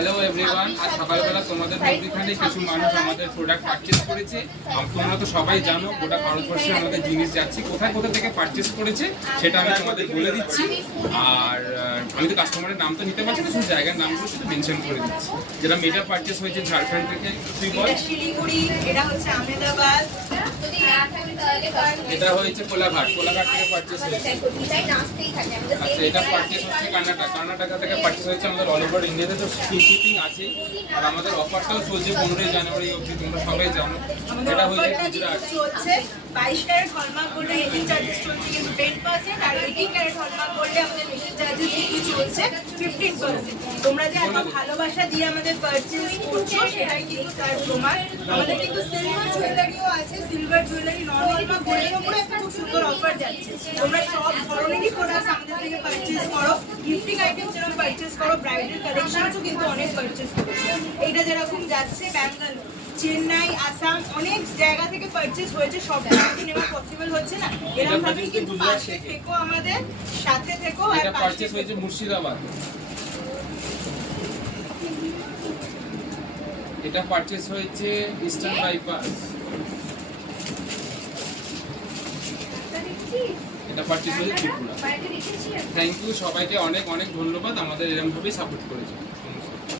Hello everyone, আজ সকালবেলা তোমাদের মধ্যখানে কিছু মানুষ আমাদের প্রোডাক্ট পারচেজ করেছে। তোমরা তো সবাই জানো গোটা ভারতবর্ষে আমাদের জিনিস যাচ্ছে, কোথায় কোথা থেকে পারচেজ করেছে সেটা আমি তোমাদের বলে দিচ্ছি। আর আমি তো কাস্টমারের নাম তো নিতে পারছি না, শুধু জায়গার নামগুলো শুধু মেনশন করে দিচ্ছি। যেটা মেটা পারচেজ হয়েছে ঝাড়খণ্ড থেকে, তুই বল। শিলিগুড়ি, এটা হচ্ছে আহমেদাবাদ, এটা হয়েছে কোলাঘাট থেকে পারচেজ হয়েছে। আচ্ছা, এটা পারচেজ হচ্ছে কর্ণাটকা থেকে পারচেজ হয়েছে। আমাদের অল ওভার ইন্ডিয়াতে তো ফ্রি শিপিং আছে, আর আমাদের অফারটাও চলছে 15 জানুয়ারি অবধি, তোমরা সবাই জানো। এটা হয়েছে গুজরাট। 22 ক্যারেট হলমার্ক গোল্ডে মেকিং চার্জেস চলছে কিন্তু 10%, আর 18 ক্যারেট হলমার্ক গোল্ডে আমাদের মেকিং চার্জেস কি চলছে 15%। তোমরা যে এত ভালোবাসা দিয়ে আমাদের পারচেজ করছো সেটাই কিন্তু তার প্রমাণ। আমাদের কিন্তু সিলভার জুয়েলারিও আছে, সিলভার জুয়েলারি নরমাল বা গোল্ডের উপরে একটা খুব সুন্দর অফার যাচ্ছে। তোমরা সব ধরনেরই প্রোডাক্ট আমাদের থেকে পারচেজ করো, গিফটিং আইটেম যেরকম পারচেজ করো, ব্রাইডাল কালেকশনসও কিন্তু অনেক পারচেজ করছো। এইটা যেরকম যাচ্ছে ব্যাঙ্গালোর, চেন্নাই, আসাম, অনেক জায়গা থেকে পারচেজ হয়েছে, সব জায়গাতে নেওয়া পসিবল হচ্ছে না। এরকম ভাবে কিন্তু পাশে থেকো, আমাদের সাথে থেকো। আর এটা পারচেজ হয়েছে মুর্শিদাবাদ। এটা পারচেজ হয়েছে ইস্টার্ন বাইপাস। এটা পারচেজ হয়েছে ত্রিপুরা। থ্যাংক ইউ সবাইকে, অনেক অনেক ধন্যবাদ আমাদের এরকম ভাবেই সাপোর্ট করেছে।